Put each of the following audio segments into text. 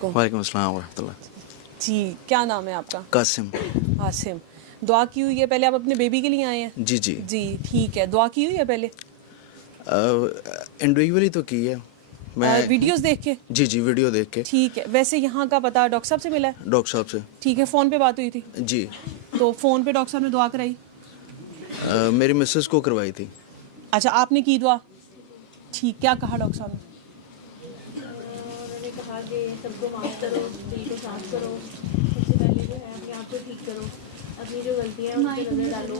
वालेकुम। वालेकुम अस्सलाम वरहमतुल्लाह। जी, क्या नाम है आपका? कासिम। आसिम। दुआ की हुई है पहले, आप अपने बेबी के लिए आए हैं? जी जी। जी ठीक है, दुआ की हुई है पहले? इंडिविजुअली तो की है मैं। वीडियोस देख के? जी जी, वीडियो देख के। ठीक है, वैसे यहाँ का पता डॉक्टर साहब से मिला है? डॉक्टर साहब से। ठीक है, फ़ोन पे बात हुई थी? जी। तो फ़ोन पे डॉक्टर साहब ने दुआ कराई? मेरी मिसेस को करवाई थी। अच्छा, आपने की दुआ? ठीक, क्या कहा डॉक्टर साहब ने? उन्होंने कहा कि सबको माफ़ करो, दिल को साफ करो, सबसे पहले जो है अपने आप को ठीक करो, अपनी जो गलतियाँ हैं उन पर नज़र डालो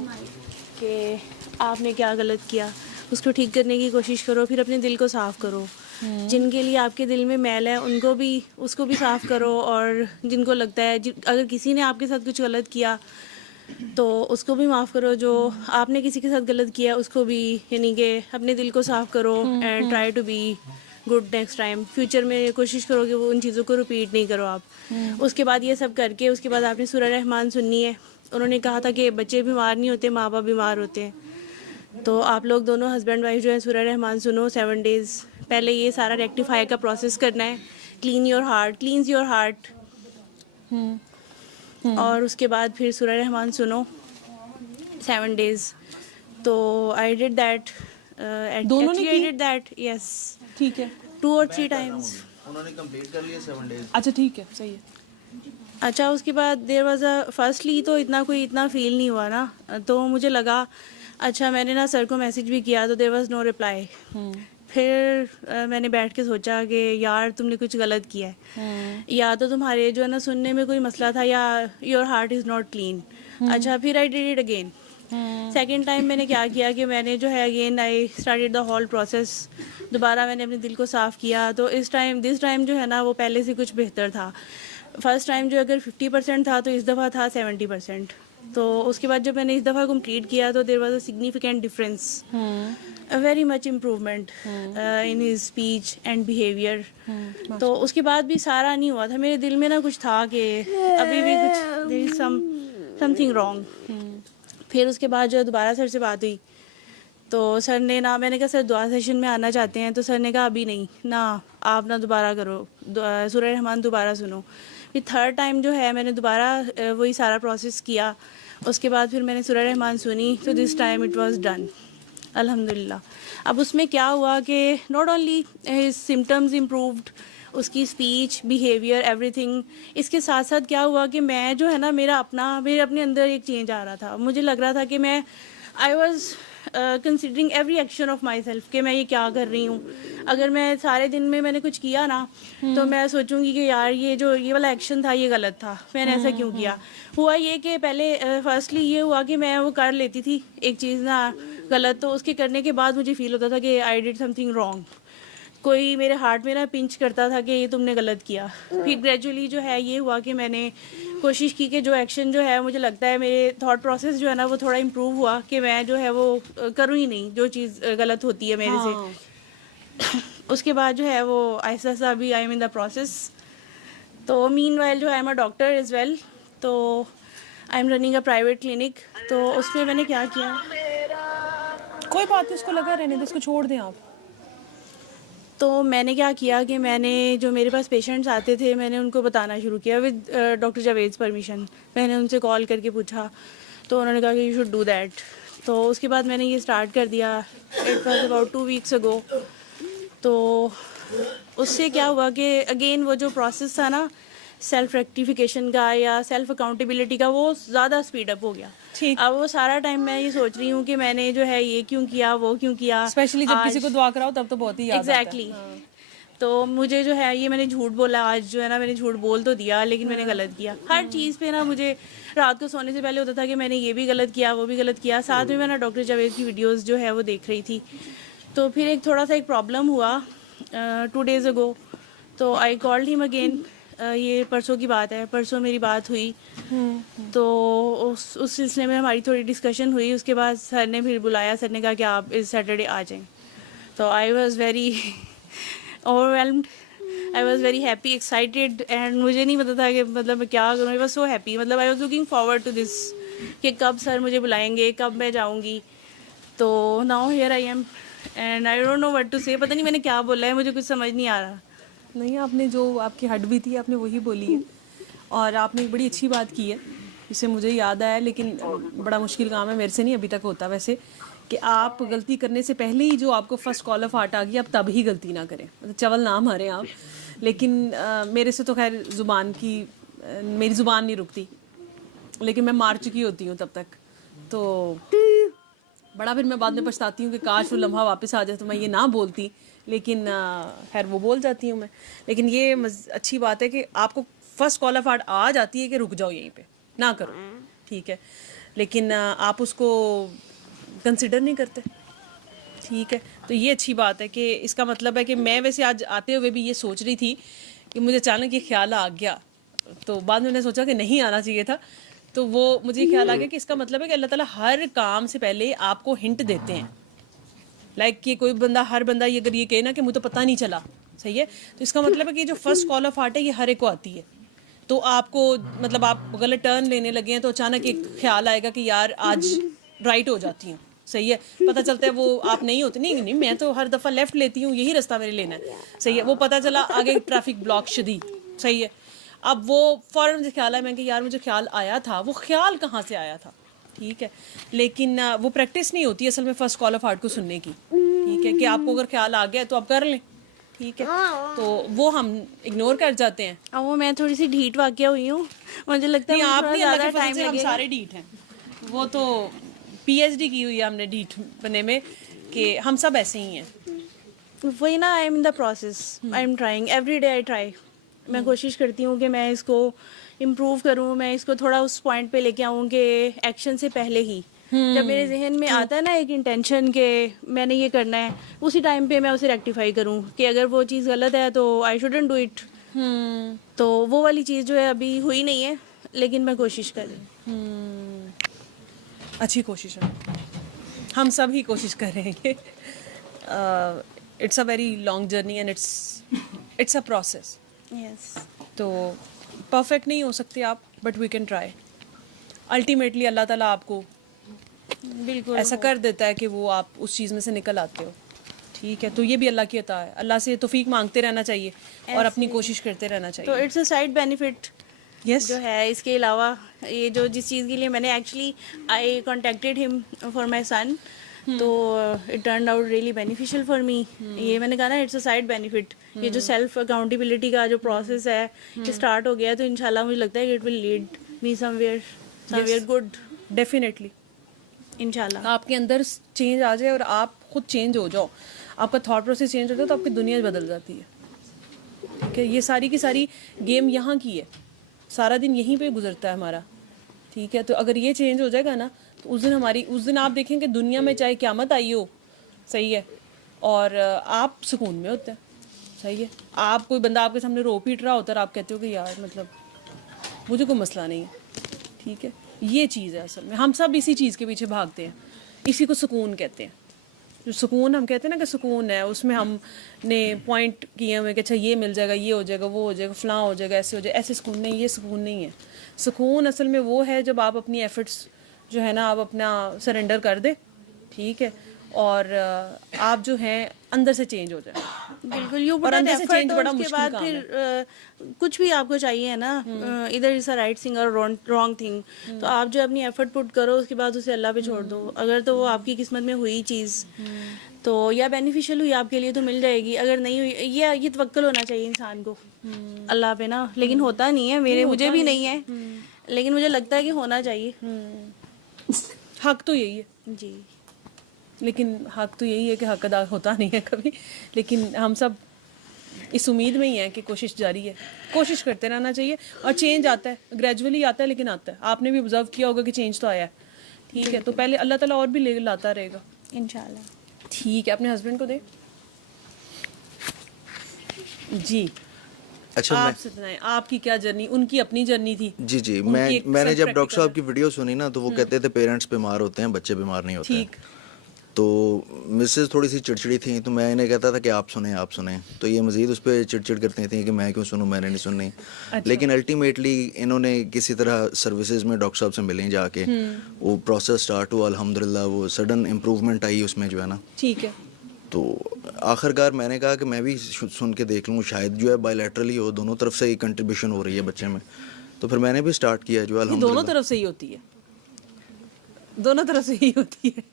कि आपने क्या गलत किया, उसको ठीक करने की कोशिश करो, फिर अपने दिल को साफ़ करो। जिनके लिए आपके दिल में मैल है उनको भी, उसको भी साफ़ करो, और जिनको लगता है अगर किसी ने आपके साथ कुछ गलत किया तो उसको भी माफ़ करो, जो आपने किसी के साथ गलत किया उसको भी, यानी कि अपने दिल को साफ़ करो and try to be good next time. Future में कोशिश करो कि वो उन चीज़ों को रिपीट नहीं करो आप। उसके बाद ये सब करके उसके बाद आपने सूरह रहमान सुननी है। उन्होंने कहा था कि बच्चे बीमार नहीं होते, माँ बाप बीमार होते हैं। तो आप लोग दोनों हस्बैंड वाइफ जो है सूरह रहमान सुनो 7 डेज़ पहले। ये सारा रेक्टिफाई का प्रोसेस करना है। Clean your heart, cleans your heart. और उसके बाद फिर सूरह रहमान सुनो 7 डेज़। तो आई डिड दैट, दोनों ने आई की? डिड दैट, यस, ठीक है। 2 or 3 टाइम्स। उन्होंने कंप्लीट कर लिया 7 डेज। अच्छा ठीक है, सही है। अच्छा, उसके बाद देर वॉज फर्स्टली तो इतना फ़ील नहीं हुआ ना, तो मुझे लगा अच्छा, मैंने ना सर को मैसेज भी किया तो देर वॉज नो रिप्लाई। फिर मैंने बैठ के सोचा कि यार तुमने कुछ गलत किया है, या तो तुम्हारे जो है ना सुनने में कोई मसला था, या your heart is not clean. अच्छा, फिर I did it again. Second time मैंने क्या किया कि मैंने जो है again I started the whole process. दोबारा मैंने अपने दिल को साफ़ किया। तो दिस टाइम जो है ना वो पहले से कुछ बेहतर था। फर्स्ट टाइम जो अगर 50% था तो इस दफ़ा था 70%। तो उसके बाद जब मैंने इस दफ़ा कंप्लीट किया तो there was a significant difference, a very much improvement in his speech and behaviour. तो उसके बाद भी सारा नहीं हुआ था, मेरे दिल में ना कुछ था कि अभी भी कुछ देयर इज समथिंग रॉन्ग। फिर उसके बाद जो दोबारा सर से बात हुई तो सर ने ना, मैंने कहा सर दुआ सेशन में आना चाहते हैं, तो सर ने कहा अभी नहीं ना, आप ना दोबारा करो, सूरह रहमान दोबारा सुनो। फिर थर्ड टाइम जो है मैंने दोबारा वही सारा प्रोसेस किया। उसके बाद फिर मैंने सूरह रहमान सुनी तो this time it was done, अल्हम्दुलिल्लाह। अब उसमें क्या हुआ कि not only his symptoms improved, उसकी स्पीच, बिहेवियर, एवरीथिंग। इसके साथ साथ क्या हुआ कि मैं जो है ना मेरे अपने अंदर एक चेंज आ रहा था। मुझे लग रहा था कि मैं I was considering every action of my self कि मैं ये क्या कर रही हूँ। अगर मैं सारे दिन में मैंने कुछ किया ना तो मैं सोचूंगी कि यार ये वाला एक्शन था ये गलत था, मैंने ऐसा क्यों किया। हुआ ये कि पहले फर्स्टली ये हुआ कि मैं वो कर लेती थी एक चीज़ ना गलत, तो उसके करने के बाद मुझे फील होता था कि आई डिड समथिंग रॉन्ग। कोई मेरे हार्ट में ना पिंच करता था कि ये तुमने गलत किया। फिर ग्रेजुअली जो है ये हुआ कि मैंने कोशिश की कि जो एक्शन जो है, मुझे लगता है मेरे थॉट प्रोसेस जो है ना वो थोड़ा इम्प्रूव हुआ कि मैं जो है वो करूँ ही नहीं जो चीज़ गलत होती है मेरे से। उसके बाद जो है वो आहिस्ता आहिस्ता अभी I am in the process. तो मीन वाइल जो I am a doctor is well, तो I am running a private clinic. तो उसमें मैंने क्या किया, कोई बात नहीं, उसको लगा रहने दो, इसको छोड़ दें आप। तो मैंने क्या किया कि मैंने जो मेरे पास पेशेंट्स आते थे मैंने उनको बताना शुरू किया विद डॉक्टर जावेद्स परमिशन। मैंने उनसे कॉल करके पूछा तो उन्होंने कहा कि यू शुड डू दैट। तो उसके बाद मैंने ये स्टार्ट कर दिया, इट वॉज अबाउट 2 weeks अगो। तो उससे क्या हुआ कि अगेन वो जो प्रोसेस था ना सेल्फ रेक्टिफिकेशन का या सेल्फ अकाउंटेबिलिटी का, वो ज़्यादा स्पीड अप हो गया। ठीक। अब वो सारा टाइम मैं ये सोच रही हूँ कि मैंने जो है ये क्यों किया, वो क्यों किया। स्पेशली जब किसी आज को दुआ कराओ तब तो बहुत ही याद आता है। एग्जैक्टली तो मुझे जो है ये मैंने झूठ बोला, आज जो है ना मैंने झूठ बोल तो दिया लेकिन मैंने गलत किया। हर चीज़ पे ना मुझे रात को सोने से पहले होता था कि मैंने ये भी गलत किया, वो भी गलत किया। साथ में मैं ना डॉक्टर जावेद की वीडियोस जो है वो देख रही थी। तो फिर एक थोड़ा सा एक प्रॉब्लम हुआ 2 days अगो। तो आई कॉल्ड हिम अगेन, ये परसों की बात है, परसों मेरी बात हुई। तो उस सिलसिले में हमारी थोड़ी डिस्कशन हुई। उसके बाद सर ने फिर बुलाया, सर ने कहा कि आप इस सैटरडे आ जाएं। तो I was very overwhelmed, I was very happy, excited, and मुझे नहीं पता था कि मतलब मैं क्या करूँ। आई वॉज सो हैप्पी, मतलब I was looking forward to this कि कब सर मुझे बुलाएंगे, कब मैं जाऊँगी। तो now here I am and I don't know what to say. पता नहीं मैंने क्या बोला है, मुझे कुछ समझ नहीं आ रहा। नहीं, आपने जो आपकी हट भी थी आपने वही बोली है, और आपने एक बड़ी अच्छी बात की है, इसे मुझे याद आया, लेकिन बड़ा मुश्किल काम है, मेरे से नहीं अभी तक होता वैसे, कि आप गलती करने से पहले ही जो आपको फर्स्ट कॉल ऑफ हार्ट आ गई, आप तब ही गलती ना करें, मतलब चवल ना मारें आप। लेकिन मेरे से तो खैर मेरी ज़ुबान नहीं रुकती, लेकिन मैं मार चुकी होती हूँ तब तक, तो बड़ा फिर मैं बाद में पछताती हूँ कि काश वो लम्हा वापस आ जाए तो मैं ये ना बोलती, लेकिन खैर वो बोल जाती हूँ मैं। लेकिन ये अच्छी बात है कि आपको फर्स्ट कॉल ऑफ हार्ट आ जाती है कि रुक जाओ यहीं पे, ना करो, ठीक है, लेकिन आप उसको कंसिडर नहीं करते, ठीक है। तो ये अच्छी बात है कि इसका मतलब है कि मैं वैसे आज आते हुए भी ये सोच रही थी कि मुझे अचानक ये ख्याल आ गया, तो बाद में मैंने सोचा कि नहीं आना चाहिए था, तो वो मुझे ख्याल आ गया कि इसका मतलब है कि अल्लाह ताला हर काम से पहले आपको हिंट देते हैं। लाइक कि कोई बंदा, हर बंदा ये अगर ये कहे ना कि मुझे तो पता नहीं चला, सही है, तो इसका मतलब है कि जो फर्स्ट कॉल ऑफ हार्ट है ये हर एक को आती है। तो आपको मतलब आप गलत टर्न लेने लगे हैं तो अचानक एक ख्याल आएगा कि यार आज राइट हो जाती हूँ, सही है, पता चलता है वो आप नहीं होते, नहीं नहीं मैं तो हर दफ़ा लेफ़्ट लेती हूँ, यही रास्ता मेरे लेना है, सही है, वो पता चला आगे ट्रैफिक ब्लॉक शदीद, सही है, अब वो फ़ौरन मुझे ख्याल आया, मैं कि यार मुझे ख्याल आया था, वो ख्याल कहाँ से आया था, ठीक है, लेकिन वो प्रैक्टिस नहीं होती असल में फ़र्स्ट कॉल ऑफ हार्ट को सुनने की, ठीक है, कि आपको अगर ख्याल आ गया तो आप कर लें, ठीक है, तो वो हम इग्नोर कर जाते हैं। अब वो मैं थोड़ी सी ढीठ वाक़या हुई हूँ, मुझे लगता है आप मुझे नहीं, थोड़ा अल्लाह ज़्यादा के फजल टाइम से हम लगेगा। सारे ढीठ हैं, वो तो PhD की हुई है हमने ढीठ बनने में, कि हम सब ऐसे ही हैं। वही ना, आई am in the process, I am trying every day, I try, मैं कोशिश करती हूँ कि मैं इसको इम्प्रूव करूँ, मैं इसको थोड़ा उस पॉइंट पे लेके आऊँ कि एक्शन से पहले ही जब मेरे जहन में आता है ना एक इंटेंशन कि मैंने ये करना है, उसी टाइम पे मैं उसे रेक्टिफाई करूँ कि अगर वो चीज़ गलत है तो आई शुडंट डू इट। तो वो वाली चीज़ जो है अभी हुई नहीं है, लेकिन मैं कोशिश कर रही हूँ। अच्छी कोशिश है, हम सब ही कोशिश कर रहे हैं। It's a very long journey and it's a process, yes, तो परफेक्ट नहीं हो सकते आप, but we can try. Ultimately Allah Taala आपको बिल्कुल ऐसा कर देता है कि वो आप उस चीज़ में से निकल आते हो, ठीक है, तो ये भी अल्लाह की अता है, अल्लाह से तौफीक मांगते रहना चाहिए और अपनी कोशिश करते रहना तो चाहिए। It's a side benefit yes, जो है। इसके अलावा ये जो जिस चीज़ के लिए मैंने actually I contacted him for my son, तो it turn out really beneficial for me. ये मैंने कहा ना, इट्स अ साइड बेनिफिट। ये जो सेल्फ अकाउंटेबिलिटी का जो प्रोसेस है ये स्टार्ट हो गया, तो इंशाल्लाह मुझे लगता है कि it will lead me somewhere good, definitely. इंशाल्लाह। आपके अंदर चेंज आ जाए और आप खुद चेंज हो जाओ, आपका थॉट प्रोसेस चेंज हो जाए, तो आपकी दुनिया बदल जाती है, ठीक है। ये सारी की सारी गेम यहाँ की है, सारा दिन यहीं पे गुजरता है हमारा, ठीक है। तो अगर ये चेंज हो जाएगा ना, तो उस दिन आप देखेंगे दुनिया में चाहे क़यामत आई हो, सही है, और आप सुकून में होते हैं, सही है। आप कोई बंदा आपके सामने रो पीट रहा होता है और आप कहते हो कि यार मतलब मुझे कोई मसला नहीं है, ठीक है। ये चीज़ है असल में, हम सब इसी चीज़ के पीछे भागते हैं, इसी को सुकून कहते हैं। जो सुकून हम कहते हैं ना कि सुकून है, उसमें हमने पॉइंट किए हुए कि अच्छा ये मिल जाएगा, ये हो जाएगा, वो हो जाएगा, फलां हो जाएगा, ऐसे हो जाएगा, ऐसे सुकून नहीं, ये सुकून नहीं है। सुकून असल में वो है जब आप अपनी एफर्ट्स जो है ना आप अपना सरेंडर कर दे, ठीक है, और आप जो हैं अंदर से चेंज हो जाए। बिल्कुल, यू और पुट एन अंदर से एफर्ट, change और बड़ा उसके मुश्किल बाद काम फिर कुछ भी आपको चाहिए है ना, इधर इज अ राइट थिंग और रॉन्ग थिंग, तो आप जो अपनी एफर्ट पुट करो उसके बाद उसे अल्लाह पे छोड़ दो। अगर तो वो आपकी किस्मत में हुई चीज़ तो या बेनिफिशियल हुई आपके लिए तो मिल जाएगी, अगर नहीं हुई, ये तवक्कुल होना चाहिए इंसान को अल्लाह पे ना, लेकिन होता नहीं है, मुझे भी नहीं है, लेकिन मुझे लगता है कि होना चाहिए। हक तो यही है जी, लेकिन हक तो यही है कि हक अदा होता नहीं है कभी, लेकिन हम सब इस उम्मीद में ही हैं कि कोशिश जारी है, कोशिश करते रहना चाहिए, और चेंज आता है, ग्रेजुअली आता है, लेकिन आता है। आपने भी ऑब्जर्व किया होगा कि चेंज तो आया है, ठीक है, तो पहले अल्लाह ताला और भी ले लाता रहेगा, इंशाल्लाह। ठीक है। अपने हस्बैंड को दे जी, अच्छा आप सुनाएं आपकी क्या जर्नी, उनकी अपनी जर्नी थी। जी उनकी मैंने एक जब डॉक्टर self-practical साहब की वीडियो सुनी ना, तो वो कहते थे पेरेंट्स बीमार होते हैं, बच्चे बीमार नहीं होते हैं। ठीक, तो मिसेस थोड़ी सी चिड़चिड़ी थी, तो मैं इन्हें कहता था कि आप सुने, तो ये मज़ीद उस पर चिड़चिड़ करती थी कि मैं क्यों सुनूं, मैंने नहीं सुननी। अच्छा। लेकिन अल्टीमेटली इन्होंने किसी तरह सर्विसेज में डॉक्टर साहब से मिलें जाके, वो प्रोसेस स्टार्ट हुआ, अल्हम्दुलिल्लाह वो सडन इम्प्रूवमेंट आई उसमें जो है ना। ठीक है, तो आखिरकार मैंने कहा कि मैं भी सुन के देख लूँ, शायद जो है बायलैटरली हो, दोनों तरफ से ही कंट्रीब्यूशन हो रही है बच्चे में। तो फिर मैंने भी स्टार्ट किया जो ये दोनों अल्हम्दुलिल्लाह। तरफ से ही होती है, दोनों तरफ से ही होती है।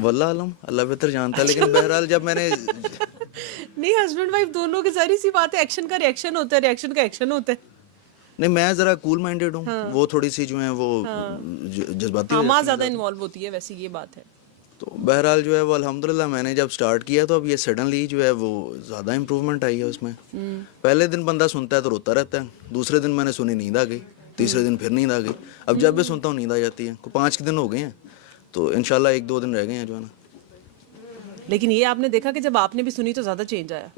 वल्लाह आलम, अल्लाह बेहतर जानता है, लेकिन बहरहाल जब मैंने नहीं, हस्बैंड वाइफ दोनों की सारी सी बात है, एक्शन का रिएक्शन होता है, रिएक्शन का एक्शन होता है। नहीं, मैं ज़रा कूल माइंडेड हूँ, वो थोड़ी सी जो है वो जज्बाती हाँ, हो माँ जाती ज़्यादा हैं। इन्वॉल्व होती है, वैसे ये बात है। तो बहरहाल जो है वो अल्हम्दुलिल्लाह मैंने जब स्टार्ट किया तो अब ये सडनली जो है वो ज़्यादा इम्प्रूवमेंट आई है उसमें। पहले दिन बंदा सुनता है तो रोता रहता है, दूसरे दिन मैंने सुनी नींद आ गई, तीसरे दिन फिर नींद आ गई, अब जब भी सुनता हूँ नींद आ जाती है। को 5 दिन हो गए हैं, तो इंशाल्लाह 1-2 दिन रह गए हैं जो है ना। लेकिन ये आपने देखा कि जब आपने भी सुनी तो ज़्यादा चेंज आया।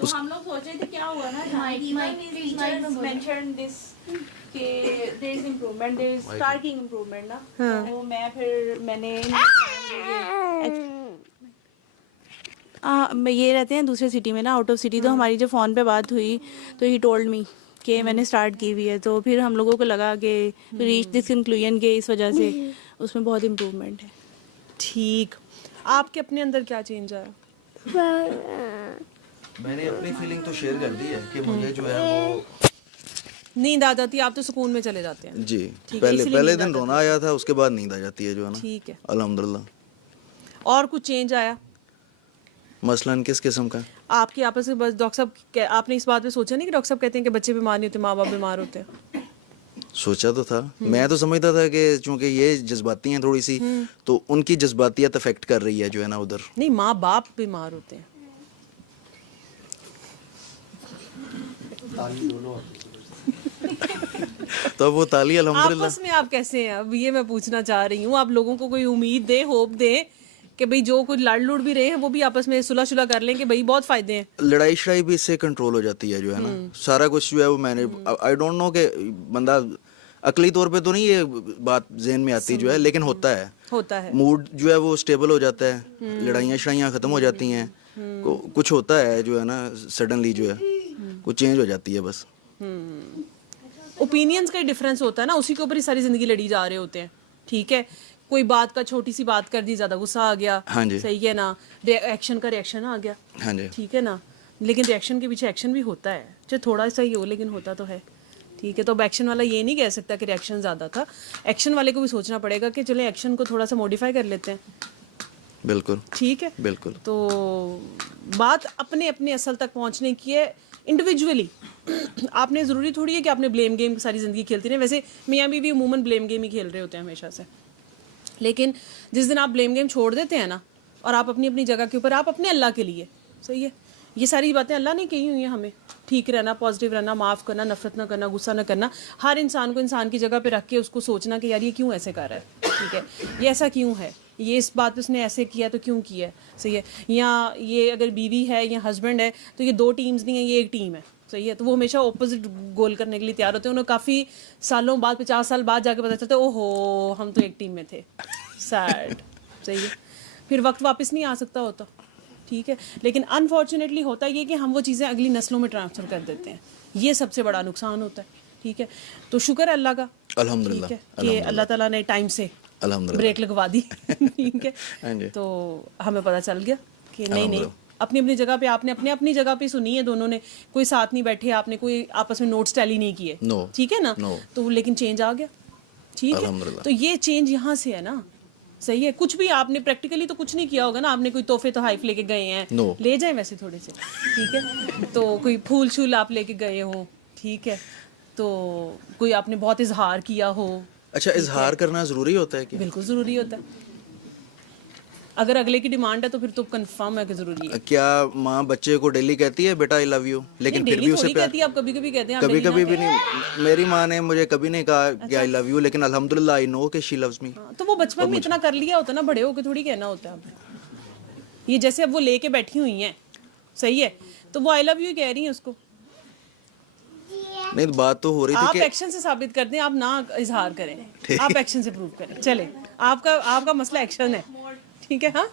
तो हम लोग सोच रहे थे क्या हुआ ना, मेंशन दिस कि there is improvement, there is starting improvement ना। तो मैं ये रहते हैं दूसरे सिटी में ना, आउट ऑफ सिटी। तो हमारी जब फ़ोन पे बात हुई तो ही टोल्ड मी कि मैंने स्टार्ट की हुई है। तो फिर हम लोगों को लगा कि रीच दिस कंक्लूजन के इस वजह से उसमें बहुत इम्प्रूवमेंट है। ठीक, आपके अपने अंदर क्या चेंज आया? मैंने अपनी फीलिंग तो शेयर कर दी है कि मुझे जो है वो नींद आ जाती है, आप तो सुकून में चले जाते हैं। जी, ठीक है, पहले इसीलिए पहले नींद आ दिन रोना आया था, उसके बाद नींद आ जाती है जो है ना। ठीक है। अल्हम्दुलिल्लाह। और कुछ चेंज आया मसलन किस किस्म का? आपकी आपस में? बस डॉक्टर साहब, आपने इस बात पे सोचा नहीं कि डॉक्टर साहब कहते हैं कि बच्चे बीमार नहीं होते, माँ बाप बीमार होते हैं? सोचा तो था, मैं तो समझता था कि चूंकि ये जज्बाती हैं थोड़ी सी, तो उनकी जज्बातियत अफेक्ट कर रही है जो है ना उधर। नहीं, माँ बाप बीमार होते हैं। तो अब वो ताली अल्हम्दुलिल्लाह। आपस में आप कैसे हैं? अब ये मैं पूछना चाह रही हूँ, आप लोगों को कोई उम्मीद दे, होप दे कि भाई जो कुछ लड़ लुड़ भी रहे हैं वो भी आपस में सुलह शुलह कर लें कि भाई बहुत फायदे हैं। लड़ाई शड़ाई भी इससे कंट्रोल हो जाती है जो है ना, सारा कुछ जो है वो मैंने, आई डोंट नो कि बंदा अकली तौर पे तो नहीं ये बात ज़हन में आती जो है, लेकिन होता है। मूड जो है वो स्टेबल हो जाता है, लड़ाइयाँ शड़ाइयाँ ख़त्म हो जाती हैं, कुछ होता है जो है ना, सडनली जो है कुछ चेंज हो जाती है बस। ओपिनियंस का डिफरेंस होता है ना, उसी के ऊपर ही सारी जिंदगी लड़ी जा रहे होते हैं। ठीक है, कोई बात का छोटी सी बात कर दी, ज्यादा गुस्सा आ गया, हाँ जी। सही है ना, रिएक्शन का रिएक्शन आ गया, हाँ जी। ठीक है ना। लेकिन रिएक्शन के पीछे एक्शन भी होता है, चाहे थोड़ा सा ही हो लेकिन होता तो है। ठीक है, तो अब एक्शन वाला ये नहीं कह सकता कि रिएक्शन ज़्यादा था। एक्शन वाले को भी सोचना पड़ेगा कि चले एक्शन को थोड़ा सा मॉडिफाई कर लेते हैं। बिल्कुल ठीक है, बिल्कुल। तो बात अपने अपने असल तक पहुंचने की है, इंडिविजुअली। आपने ज़रूरी थोड़ी है कि आपने ब्लेम गेम सारी ज़िंदगी खेलती रहे। वैसे मियाँ बीवी अमूमन ब्लेम गेम ही खेल रहे होते हैं हमेशा से, लेकिन जिस दिन आप ब्लेम गेम छोड़ देते हैं ना, और आप अपनी अपनी जगह के ऊपर, आप अपने अल्लाह के लिए, सही है, ये सारी बातें अल्लाह ने कही हुई हैं हमें, ठीक रहना, पॉजिटिव रहना, माफ़ करना, नफरत ना करना, गुस्सा ना करना, हर इंसान को इंसान की जगह पे रख के उसको सोचना कि यार ये क्यों ऐसे कर रहा है, ठीक है, ये ऐसा क्यों है, ये इस बात पे उसने ऐसे किया तो क्यों किया है, सही है। या ये अगर बीवी है या हस्बैंड है तो ये दो टीम्स नहीं है, ये एक टीम है, सही है। तो वो हमेशा ऑपोजिट गोल करने के लिए तैयार होते हैं। उन्हें काफ़ी सालों बाद, 50 साल बाद जाके पता चलता है ओहो हम तो एक टीम में थे, सैड, सही है। फिर वक्त वापस नहीं आ सकता होता, ठीक है। लेकिन अनफॉर्चुनेटली होता ये कि हम वो चीज़ें अगली नस्लों में ट्रांसफ़र कर देते हैं, ये सबसे बड़ा नुकसान होता है, ठीक है। तो शुक्र है अल्लाह का, अल्हम्दुलिल्लाह, ठीक है, कि अल्लाह ताला ने टाइम से अल्हम्दुलिल्लाह ब्रेक लगवा दी, ठीक है। हाँ जी। तो हमें पता चल गया कि नहीं, अपनी अपनी जगह पे आपने अपने अपनी जगह पे सुनी है, दोनों ने कोई साथ नहीं बैठे, आपने कोई आपस में नोट्स टैली नहीं किए, No. ठीक है ना, No. तो लेकिन चेंज आ गया, ठीक है। अल्हम्दुलिल्लाह। तो ये चेंज यहाँ से है ना, सही है। कुछ भी आपने प्रैक्टिकली तो कुछ नहीं किया होगा ना, आपने कोई तोहफे तो हाइफ लेके गए हैं, No. ले जाए वैसे थोड़े से, ठीक है। तो कोई फूल शूल आप लेके गए हो, ठीक है, तो कोई आपने बहुत इजहार किया हो। अच्छा, इजहार करना ज़रूरी होता है क्या? बिल्कुल ज़रूरी होता है, अगर अगले की डिमांड है तो फिर तो कंफर्म है कि ज़रूरी है। क्या माँ बच्चे को डेली कहती है बेटा आई लव यू, लेकिन फिर भी उसे प्यार? कहती है, आप कभी कभी कहते हैं, आप कभी daily ना कभी भी कहें। नहीं, मेरी माँ ने मुझे कभी नहीं कहा कि आई लव यू, लेकिन अल्हम्दुलिल्लाह आई नो कि शी लव्स मी। हाँ, तो वो बचपन में इतना कर लिया होता ना, बड़े होके थोड़ी कहना होता है आपने। ये जैसे अब वो लेके बैठी हुई हैं, सही है, तो वो आई लव यू कह रही हैं उसको। नहीं, तो बात तो हो रही आप थी कि एक्शन से साबित कर दें, आप ना इजहार करें, आप एक्शन से प्रूव करें। चले, आपका मसला एक्शन है, ठीक है। हाँ,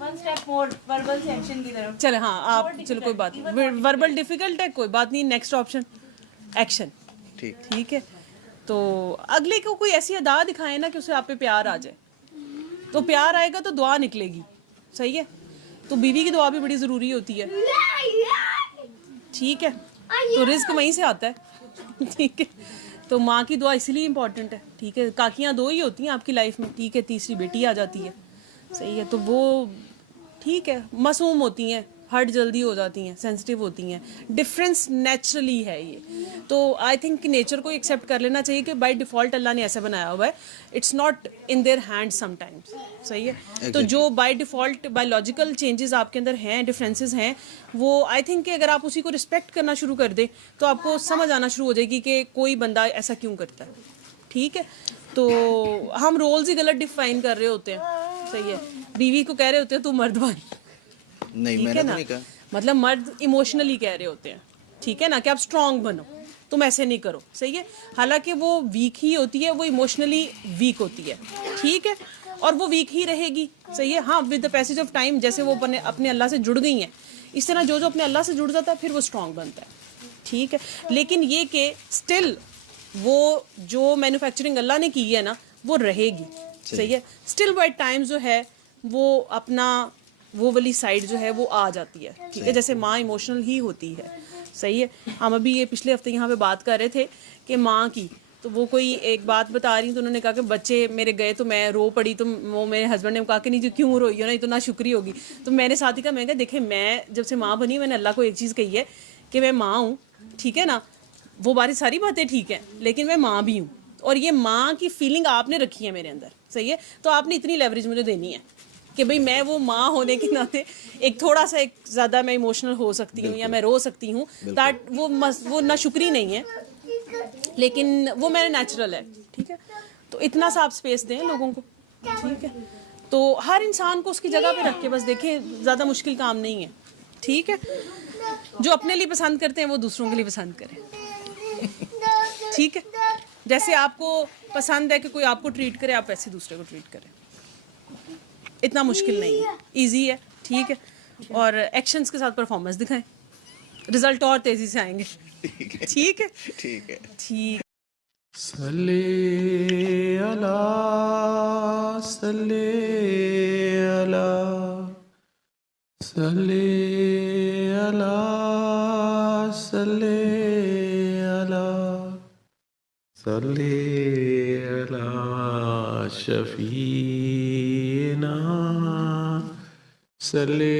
वन स्टेप मोर वर्बल से एक्शन की तरफ। चले, हाँ आप, चलो कोई बात नहीं, वर्बल डिफिकल्ट है, कोई बात नहीं, नेक्स्ट ऑप्शन एक्शन, ठीक। ठीक है। तो अगले को कोई ऐसी अदा दिखाए ना कि उसे आप पे प्यार आ जाए, तो प्यार आएगा तो दुआ निकलेगी, सही है। तो बीवी की दुआ भी बड़ी ज़रूरी होती है, ठीक है। तो रिस्क वहीं से आता है, ठीक है। तो माँ की दुआ इसलिए इम्पॉर्टेंट है, ठीक है। काकियाँ 2 ही होती हैं आपकी लाइफ में, ठीक है, तीसरी बेटी आ जाती है, सही है। तो वो ठीक है, मासूम होती हैं, हर्ट जल्दी हो जाती हैं, सेंसिटिव होती हैं, डिफरेंस नेचुरली है ये। तो आई थिंक नेचर को एक्सेप्ट कर लेना चाहिए कि बाय डिफ़ॉल्ट अल्लाह ने ऐसा बनाया हुआ है, it's not in their hand sometimes, सही है। तो जो बाय डिफ़ॉल्ट बायोलॉजिकल चेंजेस आपके अंदर हैं, डिफरेंसेस हैं, वो आई थिंक कि अगर आप उसी को रिस्पेक्ट करना शुरू कर दें तो आपको समझ आना शुरू हो जाएगी कि कोई बंदा ऐसा क्यों करता है, ठीक है। तो हम रोल्स ही गलत डिफाइन कर रहे होते हैं, सही है। बीवी को कह रहे होते हैं तू मर्द बन, नहीं ठीक मैंने है तो ना, नहीं कहा। मतलब मर्द इमोशनली कह रहे होते हैं, ठीक है ना, कि आप स्ट्रांग बनो, तुम ऐसे नहीं करो, सही है। हालांकि वो वीक ही होती है, वो इमोशनली वीक होती है, ठीक है, और वो वीक ही रहेगी, सही है। हाँ, with the passage of time जैसे वो अपने अल्लाह से जुड़ गई हैं, इस तरह जो अपने अल्लाह से जुड़ जाता है फिर वो स्ट्रांग बनता है, ठीक है। लेकिन ये कि स्टिल वो जो मैन्युफैक्चरिंग अल्लाह ने की है ना वो रहेगी, सही है। स्टिल बाय टाइम जो है वो अपना वो वाली साइड जो है वो आ जाती है, ठीक है। जैसे माँ इमोशनल ही होती है, सही है। हम अभी ये पिछले हफ्ते यहाँ पे बात कर रहे थे कि माँ की, तो वो कोई एक बात बता रही, तो उन्होंने कहा कि बच्चे मेरे गए तो मैं रो पड़ी, तो वो मेरे हस्बैंड ने कहा कि नहीं जो क्यों रोई हो ना, ये तो ना शुक्री होगी। तो मैंने साथ ही कहा, मैं कहा देखे, मैं जब से माँ बनी मैंने अल्लाह को एक चीज़ कही है कि मैं माँ हूँ, ठीक है ना। वो बारी सारी बातें ठीक है, लेकिन मैं माँ भी हूँ, और ये माँ की फीलिंग आपने रखी है मेरे अंदर, सही है। तो आपने इतनी लेवरेज मुझे देनी है कि भाई मैं वो माँ होने के नाते एक थोड़ा सा एक ज़्यादा मैं इमोशनल हो सकती हूँ या मैं रो सकती हूँ, दैट वो ना शुक्री नहीं है, लेकिन वो मेरे नेचुरल है, ठीक है। तो इतना सा आप स्पेस दें लोगों को, ठीक है। तो हर इंसान को उसकी जगह पे रख के बस देखें, ज़्यादा मुश्किल काम नहीं है, ठीक है। जो अपने लिए पसंद करते हैं वो दूसरों के लिए पसंद करें, ठीक है। जैसे आपको पसंद है कि कोई आपको ट्रीट करे, आप वैसे दूसरे को ट्रीट करें, इतना मुश्किल नहीं है, इजी है, ठीक है। और एक्शंस के साथ परफॉर्मेंस दिखाएं, रिजल्ट और तेजी से आएंगे, ठीक है, ठीक है। ठीक। सल्ले अला सल्ले अला सल्ले अला सल्ले अला सल्ले अला शफीना सल्ले